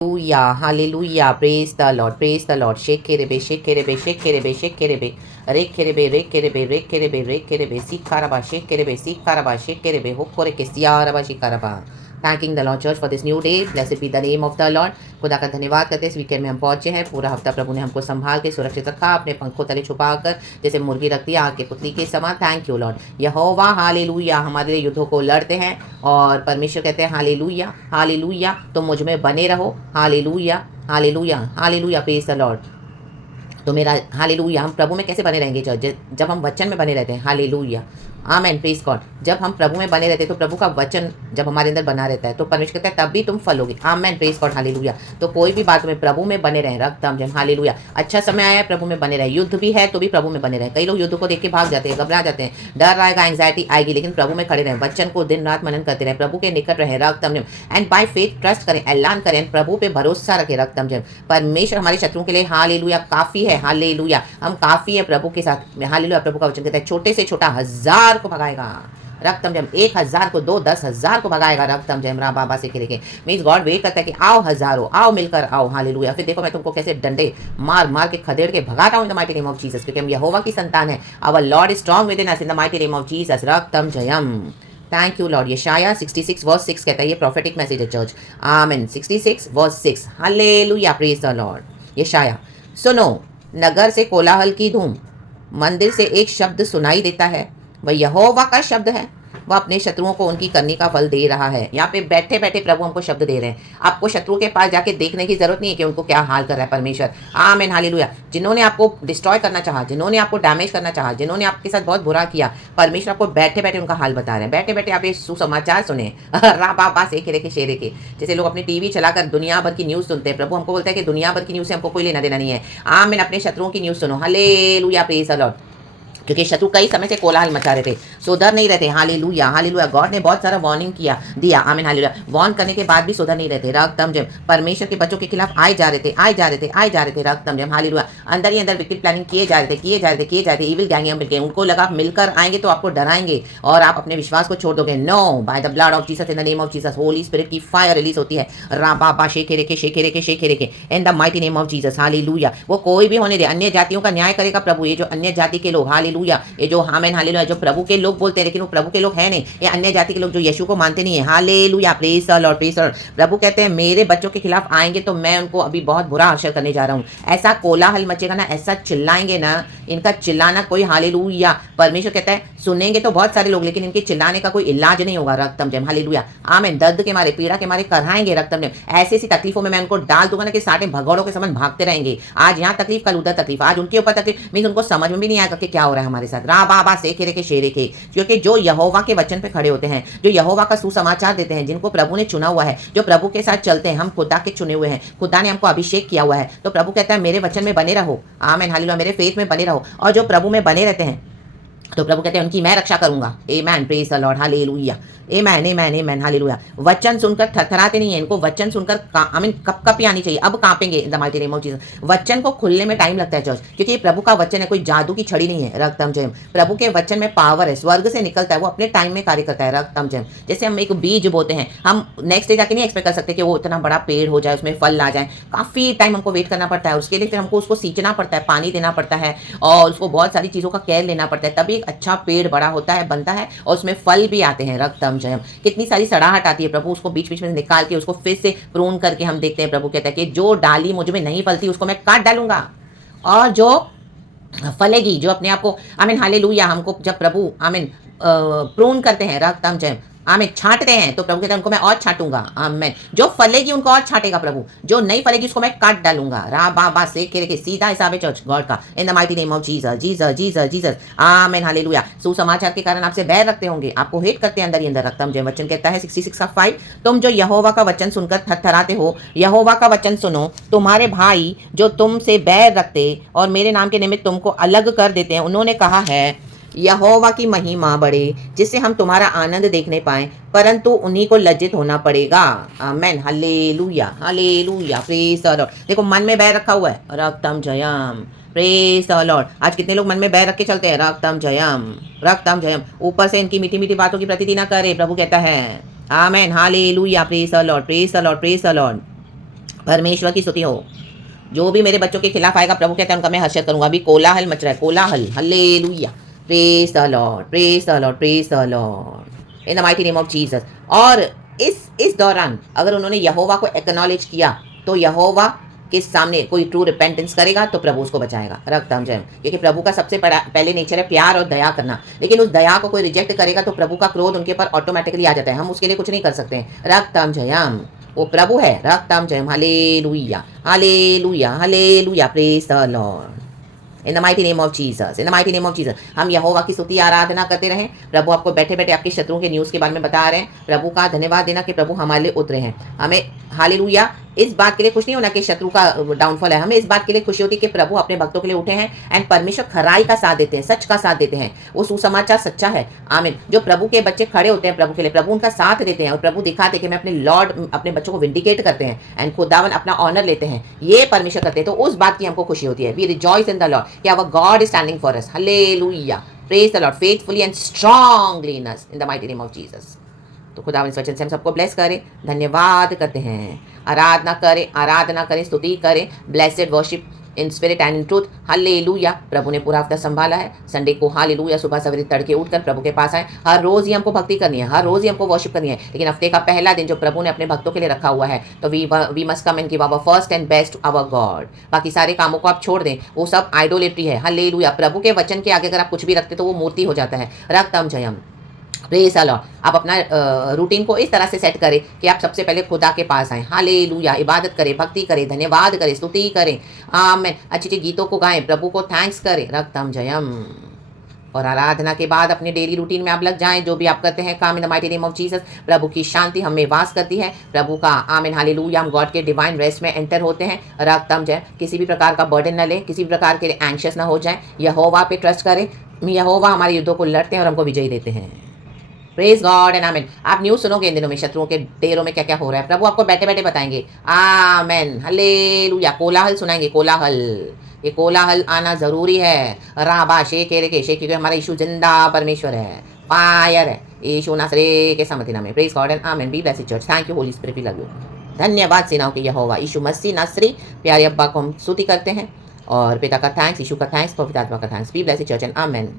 Hallelujah, hallelujah, praise the Lord. Shake kerebe, shake kerebe, shake kerebe, shake kerebe, rake kerebe, rake kerebe, rake kerebe, rake kerebe, seek karaba, shake kerebe, seek karaba, shake kerebe, hokore ke siaraba shikaraba. Thanking the Lord Church for this new day. Blessed be the name of the Lord. खुदा का धन्यवाद करते हैं इस weekend में हम पहुंचे हैं। पूरा हफ्ता प्रभु ने हमको संभाल के सुरक्षित रखा, अपने पंखों तले छुपा कर जैसे मुर्गी रखती है आग के पुतली के समान। Thank you Lord. Jehovah hallelujah हमारे लिए युद्धों को लड़ते हैं और परमेश्वर कहते हैं हालेलुया हालेलुया, तुम मुझ में बने रहो। Hallelujah hallelujah hallelujah, praise the Lord. तो मेरा हालेलुया, हम प्रभु में कैसे बने रहेंगे जब हम वचन में बने रहते हैं। हालेलुया, आमेन, प्रेज गॉड। जब हम प्रभु में बने रहते हैं तो प्रभु का वचन जब हमारे अंदर बना रहता है तो परमेश्वर कहता है तब भी तुम फलोगे। आमेन, प्रेज गॉड, हालेलुया। तो कोई भी बात में प्रभु में बने रहें, रक्त जम, हालेलुया। अच्छा समय आया है, प्रभु में बने रहे। युद्ध भी है तो भी प्रभु में बने रहे। कई लोग युद्ध को देख के भाग जाते हैं, घबरा जाते हैं, डर आएगा, एंग्जाइटी आएगी, लेकिन प्रभु में खड़े रहें, वचन को दिन रात मनन करते रहे, प्रभु के निकट रहे, रक्त एंड बाय फेथ ट्रस्ट करें, ऐलान करें, प्रभु पे भरोसा रखें। रक्त परमेश्वर हमारे शत्रुओं के लिए हालेलुया काफी है। हालेलुया, हम काफी है प्रभु के साथ। हालेलुया, प्रभु का वचन कहता है छोटे से छोटा 1000 को भगाएगा। रक्तम जम 1000 को 2, 10,000 को भगाएगा। रक्तम जम रा बाबा से खेलेंगे। मीन्स गॉड वेट करता है कि आओ हजारों, आओ मिलकर आओ। हालेलुया। फिर देखो मैं तुमको कैसे डंडे मार मार के खदेड़ के भगाता हूं in the mighty name of Jesus, क्योंकि हम यहोवा की संतान है। Our Lord is strong with in us in the mighty name of Jesus. रक्तम जयम। Thank you Lord. यशाया 66 वर्स 6 कहता है, ये प्रोफेटिक मैसेज है church. Amen. 66 verse 6, hallelujah, praise the Lord. यशाया, सुनो नगर से कोलाहल की धूम, मंदिर से एक शब्द सुनाई देता है, वह यहोवा का शब्द है, वह अपने शत्रुओं को उनकी करनी का फल दे रहा है। यहाँ पे बैठे बैठे प्रभु हमको शब्द दे रहे हैं। आपको शत्रुओं के पास जाके देखने की जरूरत नहीं है कि उनको क्या हाल कर रहा है परमेश्वर। आमीन, हालेलुया। जिन्होंने आपको डिस्ट्रॉय करना चाहा, जिन्होंने आपको डैमेज करना चाहा, जिन्होंने आपके साथ बहुत बुरा किया, परमेश्वर आपको बैठे बैठे उनका हाल बता रहे हैं। बैठे बैठे आप ये सुसमाचार सुने। रा बाबा से खेरे के शेरे के, जैसे लोग अपनी टीवी चलाकर दुनिया भर की न्यूज़ सुनते हैं। प्रभु हमको बोलता है कि दुनिया भर की न्यूज़ से हमको कोई लेना देना नहीं है। आमीन, अपने शत्रुओं की न्यूज़ सुनो। Hallelujah, praise the Lord. क्योंकि शत्रु कई समय से कोलाहल मचा रहे थे, सुधर नहीं रहते। Hallelujah hallelujah. गॉड ने बहुत सारा वार्निंग दिया। आमीन, हालेलुया। वार्न करने के बाद भी सुधर नहीं रहते। रक्तम जम परमेश्वर के बच्चों के खिलाफ आए जा रहे थे। रक्तम जम, हालेलुया। अंदर ही अंदर विकेट प्लानिंग किए जा रहे थे। इविल गैंग मिलके उनको लगा मिलकर आएंगे तो आपको डराएंगे और आप अपने विश्वास को छोड़ दोगे। No, by the blood of Jesus, in the name of Jesus, Holy Spirit की फायर रिलीज होती है। रा बाबा शेखे रेखे in the mighty name of Jesus. Hallelujah. वो कोई भी होने दे, अन्य जातियों का न्याय करेगा प्रभु। ये जो अन्य जाति के लोग, हालेलुया, ये जो आमीन हालेलुया, जो प्रभु के लोग बोलते हैं लेकिन वो प्रभु के लोग हैं नहीं, ये अन्य जाति के लोग जो यीशु को मानते नहीं है। Hallelujah, praise the Lord, praise the Lord. प्रभु कहते हैं मेरे बच्चों के खिलाफ आएंगे तो मैं उनको अभी बहुत बुरा अवसर करने जा रहा हूँ। ऐसा कोलाहल मचेगा ना, ऐसा चिल्लाएंगे ना, इनका चिल्लाना कोई, हालेलुया, परमेश्वर कहता है सुनेंगे तो बहुत सारे लोग, लेकिन इनके चिल्लाने का कोई इलाज नहीं होगा। रक्तम जम, हालेलुया, आमीन। दर्द के मारे, पीड़ा के मारे कराएंगे। रक्तम जम, ऐसी ऐसी तकलीफों में मैं उनको डाल दूंगा ना कि सारे भगौड़ों के समान भागते रहेंगे। आज यहाँ तकलीफ, कल उधर तकलीफ, आज उनके ऊपर तकलीफ, मीन उनको समझ में भी नहीं आएगा कि क्या हो रहा है हमारे साथ। रा बाबा से खेरे के शेरे के, क्योंकि जो यहोवा के वचन पे खड़े होते हैं, जो यहोवा का सुसमाचार देते हैं, जिनको प्रभु ने चुना हुआ है, जो प्रभु के साथ चलते हैं, हम खुदा के चुने हुए हैं, खुदा ने हमको अभिषेक किया हुआ है, तो प्रभु कहता है मेरे वचन में बने रहो। आमीन, हालेलुया, मेरे फेथ में बने रहो। और जो प्रभु में बने रहते हैं तो प्रभु कहते हैं उनकी मैं रक्षा करूंगा। Amen, praise the Lord, hallelujah. Amen amen amen, hallelujah. वचन सुनकर थरथराते नहीं है, इनको वचन सुनकर आमीन कपकपी आनी चाहिए। अब कांपेंगे in the mighty name of Jesus. वचन को खुलने में टाइम लगता है चर्च, क्योंकि ये प्रभु का वचन है, कोई जादू की छड़ी नहीं है। रक्तम जयम, प्रभु के वचन में पावर है, स्वर्ग से निकलता है, वो अपने टाइम में कार्य करता है। रक्तम जयम, जैसे हम एक बीज बोते हैं, हम नेक्स्ट डे जाके नहीं एक्सपेक्ट कर सकते कि वो इतना बड़ा पेड़ हो जाए, उसमें फल आ जाए। काफी टाइम हमको वेट करना पड़ता है, उसके लिए फिर हमको उसको सींचना पड़ता है, पानी देना पड़ता है और उसको बहुत सारी चीजों का केयर लेना पड़ता है, तभी एक अच्छा पेड़ बड़ा होता है, बनता है और उसमें फल भी आते हैं। रक्तम जयम, कितनी सारी सड़ाहट आती है, प्रभु उसको बीच बीच में निकाल के उसको फिर से प्रून करके हम देखते हैं। प्रभु कहता है कि जो डाली मुझ में नहीं फलती उसको मैं काट डालूंगा, और जो फलेगी, जो अपने आप को, आमीन हालेलुया, हमको जब प्रभु आमीन प्रून करते हैं, रक्तम जयम, आमीन, छांटते हैं, तो प्रभु कहते हैं उनको मैं और छांटूंगा। आमीन, जो फलेगी उनको और छांटेगा प्रभु, जो नहीं फलेगी उसको मैं काट डालूंगा। रा बाबा से के सीधा हिसाब है चर्च गॉड का, इन the mighty name of Jesus, Jesus Jesus Jesus. आमीन, हालेलुया। सुसमाचार के कारण आपसे बैर रखते होंगे, आपको हेट करते हैं अंदर ही अंदर। रक्तम जय, वचन कहता है 66:5, तुम जो यहोवा का वचन सुनकर थरथराते हो, यहोवा का वचन सुनो। तुम्हारे भाई जो तुमसे बैर रखते और मेरे नाम के निमित्त तुमको अलग कर देते हैं, उन्होंने कहा है यहोवा की महिमा बढ़े, जिससे हम तुम्हारा आनंद देखने पाए, परंतु उन्हीं को लज्जित होना पड़ेगा। Amen, hallelujah hallelujah, praise the Lord. देखो मन में बैर रखा हुआ है, रक्तम जयम, प्रेज द लॉर्ड। आज कितने लोग मन में बैर रख के चलते हैं, रक्तम जयम रक्तम जयम। ऊपर से इनकी मीठी मीठी बातों की प्रतीति ना करे, प्रभु कहता है। Amen, hallelujah, praise the Lord, praise the Lord, praise the Lord. परमेश्वर की स्तुति हो। जो भी मेरे बच्चों के खिलाफ आएगा, प्रभु कहते हैं उनका मैं हर्षित करूंगा। अभी कोलाहल मच रहा है, कोलाहल। Hallelujah, praise the Lord, praise the Lord, praise the Lord, in the mighty name of Jesus. और इस दौरान अगर उन्होंने यहोवा को एक्नॉलेज किया तो यहोवा के सामने कोई ट्रू रिपेंटेंस करेगा तो प्रभु उसको बचाएगा। रखता जय, क्योंकि प्रभु का सबसे पहले नेचर है प्यार और दया करना। लेकिन उस दया को कोई रिजेक्ट करेगा तो प्रभु का क्रोध उनके ऊपर ऑटोमेटिकली आ जाता है। हम उसके लिए कुछ नहीं कर सकते हैं। रक्तम जयम, वो प्रभु है। रक्तम जयम, hallelujah, hallelujah, hallelujah, praise the Lord, in the mighty name of Jesus, in the mighty name of Jesus. हम यहोवा की स्तुति आराधना करते रहें। प्रभु आपको बैठे बैठे आपके शत्रुओं के न्यूज़ के बारे में बता रहे हैं। प्रभु का धन्यवाद देना कि प्रभु हमारे लिए उतरे हैं। हमें हालेलुया इस बात के लिए खुश नहीं होना कि शत्रु का डाउनफॉल है। हमें इस बात के लिए खुशी होती है कि प्रभु अपने भक्तों के लिए उठे हैं एंड परमेश्वर खराई का साथ देते हैं, सच का साथ देते हैं। वो सुसमाचार सच्चा है। आमीन। जो प्रभु के बच्चे खड़े होते हैं प्रभु के लिए, प्रभु उनका साथ देते हैं और प्रभु दिखाते हैं कि मैं अपने लॉर्ड, अपने बच्चों को विंडिकेट करते हैं एंड खुदावन अपना ऑनर लेते हैं। ये परमेश्वर करते हैं। तो उस बात की हमको खुशी होती है। We rejoice in the Lord कि our God is standing for us. Hallelujah, praise the Lord, faithfully and strongly in us, in the mighty name of Jesus. तो खुदा इस वचन से हम सबको ब्लेस करें। धन्यवाद करते हैं। आराधना करें, आराधना करें, स्तुति करें। Blessed worship in spirit and in truth. Hallelujah. प्रभु ने पूरा हफ्ता संभाला है। संडे को हालेलुया सुबह सवेरे तड़के उठकर प्रभु के पास आए। हर रोज़ ही हमको भक्ति करनी है, हर रोज़ ही हमको वर्शिप करनी है। लेकिन हफ्ते का पहला दिन जो प्रभु ने अपने भक्तों के लिए रखा हुआ है, तो we must come and give our first and best our God. बाकी सारे कामों को आप छोड़ दें, वो सब आइडोलेट्री है। हालेलुया। प्रभु के वचन के आगे अगर आप कुछ भी रखते तो वो मूर्ति हो जाता है। रक्तम जयम, प्रेज द लॉर्ड। आप अपना रूटीन को इस तरह से सेट करें कि आप सबसे पहले खुदा के पास आएँ। हालेलुया, इबादत करें, भक्ति करें, धन्यवाद करें, स्तुति करें। आमीन। अच्छी अच्छी गीतों को गाएं, प्रभु को थैंक्स करें। रक्तम जयम। और आराधना के बाद अपने डेली रूटीन में आप लग जाएं। जो भी आप करते हैं काम in the mighty name of Jesus. प्रभु की शांति हमें वास करती है। प्रभु का आमीन, हालेलुया। हम गॉड के डिवाइन रेस्ट में एंटर होते हैं। रक्तम जय। किसी भी प्रकार का बर्डन न लें, किसी भी प्रकार के लिए एंशियस ना हो जाएं। यहोवा पे ट्रस्ट करें। यहोवा हमारे युद्धों को लड़ते हैं और हमको विजयी देते हैं। प्रेज गॉड एंड आमेन। आप न्यूज़ सुनोगे इन दिनों में शत्रुओं के डेरों में क्या क्या हो रहा है। प्रभु आपको बैठे बैठे बताएंगे। आमेन, हालेलुया। कोलाहल सुनाएंगे, कोलाहल। ये कोलाहल आना जरूरी है। राबा शेके के शेके, हमारा यीशु जिंदा परमेश्वर है, फायर है। यीशु नासरी के समति नाम में। Praise God and amen. Be blessed church. Thank you Holy Spirit, we love you. धन्यवाद सेनाओं के यहोवा यीशु मसीह नासरी प्यारे अब्बा को हम स्तुति करते हैं और पिता का थैंक्स, यीशु का थैंक्स, पवित्र आत्मा का thanks. B blessed church and amen.